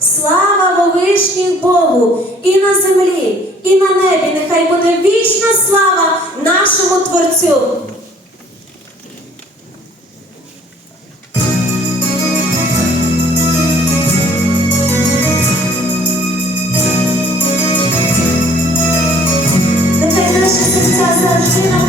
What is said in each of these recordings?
Слава вовишніх Богу і на землі, і на небі. Нехай буде вічна слава нашому Творцю. Нехай серця завжди нам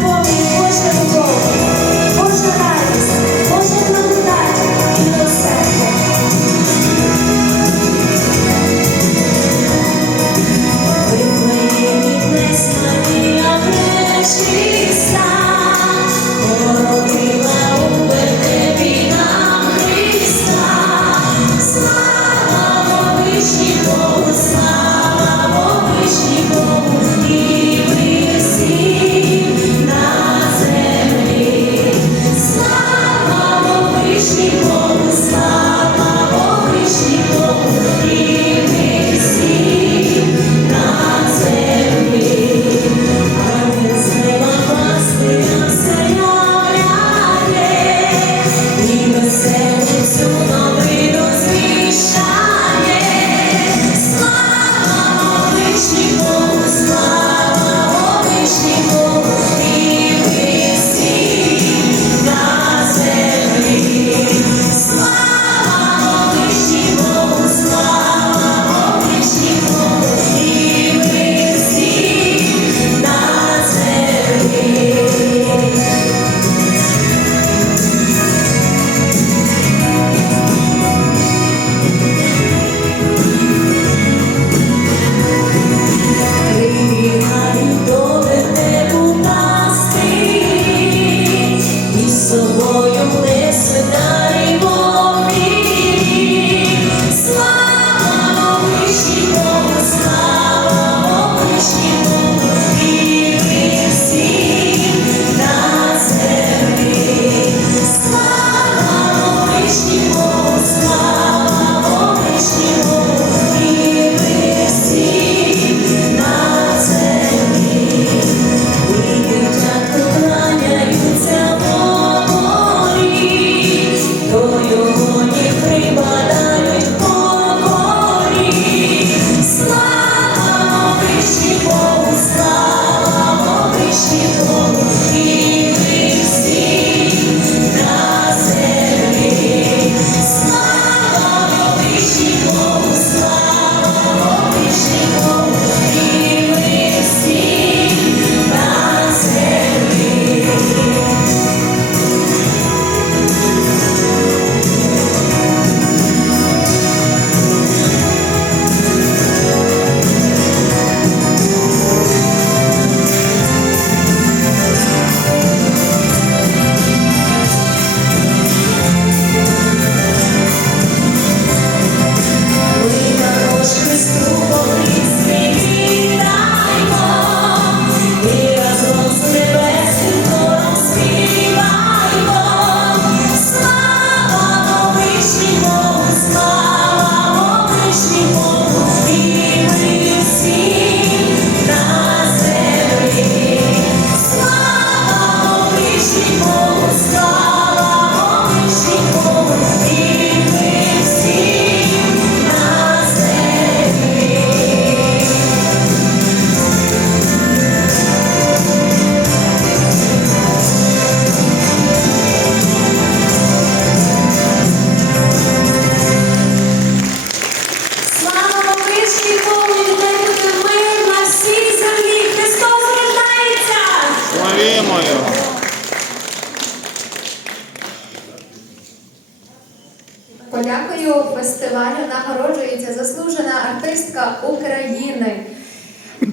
Подякою фестивалю нагороджується заслужена артистка України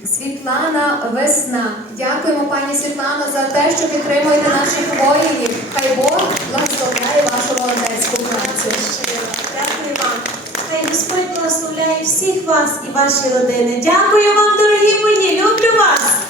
Світлана Весна. Дякуємо, пані Світлано, за те, що підтримуєте наших воїнів. Хай Бог благословляє вашу волонтерську працю. Дякую вам. Хай Господь благословляє всіх вас і ваші родини. Дякую вам, дорогі мої! Люблю вас!